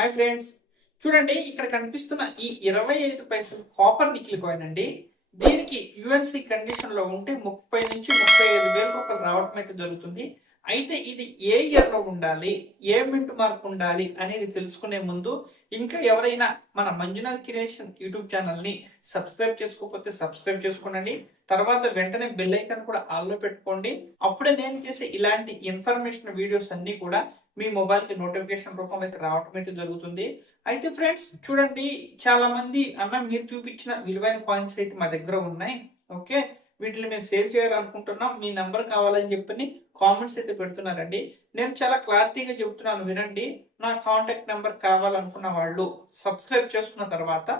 Hi friends, చూడండి ఇక్కడ కనిపిస్తున్న ఈ 25 పైసలు కాపర్ నికిల్ కాయిన్ అండి. దీనికి యుఎన్సి కండిషన్ లో ఉంటే 30 నుంచి 35 వేల రూపాయలు రావడం అయితే జరుగుతుంది. అయితే ఇది ఏ ఇయర్ లో ఉండాలి, ఏ మింట్ మార్క్ ఉండాలి అనేది తెలుసుకునే ముందు ఇంకా ఎవరైనా మన మంజునాథ్ క్రియేషన్ యూట్యూబ్ ఛానల్ ని సబ్స్క్రైబ్ చేసుకోకపోతే సబ్స్క్రైబ్ చేసుకోండి. తర్వాత వెంటనే బెల్ ఐకాన్ కూడా ఆల్లో పెట్టుకోండి. అప్పుడే నేను చేసే ఇలాంటి ఇన్ఫర్మేషన్ వీడియోస్ అన్ని కూడా మీ మొబైల్ కి నోటిఫికేషన్ రూపంలో అయితే రావటం అయితే జరుగుతుంది. అయితే ఫ్రెండ్స్ చూడండి, చాలా మంది అన్న మీరు చూపించిన విలువైన కాయిన్స్ అయితే మా దగ్గర ఉన్నాయి, ఓకే వీటిని మేము సేవ్ చేయాలనుకుంటున్నాం, మీ నెంబర్ కావాలని చెప్పి కామెంట్స్ అయితే పెడుతున్నారండి. నేను చాలా క్లారిటీగా చెబుతున్నాను, వినండి. నా కాంటాక్ట్ నెంబర్ కావాలనుకున్న వాళ్ళు సబ్స్క్రైబ్ చేసుకున్న తర్వాత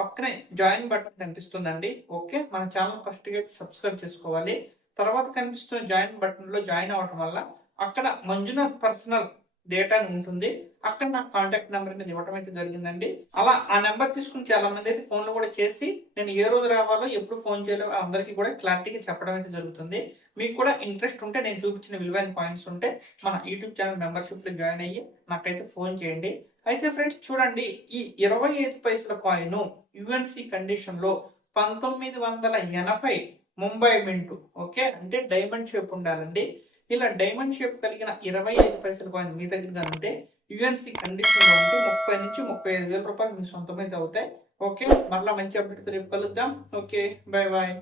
పక్కనే జాయిన్ బటన్ కనిపిస్తుందండి. ఓకే, మన ఛానల్ ఫస్ట్ గా సబ్స్క్రైబ్ చేసుకోవాలి. తర్వాత కనిపిస్తున్న జాయిన్ బటన్ లో జాయిన్ అవ్వడం వల్ల అక్కడ మంజునాథ్ పర్సనల్ డేటా ఉంటుంది. అక్కడ నాకు కాంటాక్ట్ నెంబర్ అనేది ఇవ్వడం అయితే జరిగిందండి. అలా ఆ నెంబర్ తీసుకుని చాలా మంది అయితే ఫోన్లు కూడా చేసి నేను ఏ రోజు రావాలో ఎప్పుడు ఫోన్ చేయాలో అందరికీ కూడా క్లారిటీగా చెప్పడం అయితే జరుగుతుంది. మీకు కూడా ఇంట్రెస్ట్ ఉంటే నేను చూపించిన విలువైన పాయింట్స్ ఉంటే మన యూట్యూబ్ ఛానల్ మెంబర్షిప్ లో జాయిన్ అయ్యి నాకైతే ఫోన్ చేయండి. అయితే ఫ్రెండ్స్ చూడండి, ఈ 25 పైసల కాయిన్ యుఎన్సి కండిషన్ లో 1980 ముంబై మింట్, ఓకే అంటే డైమండ్ షేప్ ఉండాలండి. ఇలా డైమండ్ షేప్ కలిగిన 25 పైసల కాయిన్ మీ దగ్గర ఉంటే యుఎన్సి కండిషన్ లో ఉంటే 30 నుంచి 35 వేల రూపాయలు మీ సొంతమైతే అవుతాయి. ఓకే, మరలా మంచి అప్డేట్ రేపు కలుద్దాం. Okay, bye bye.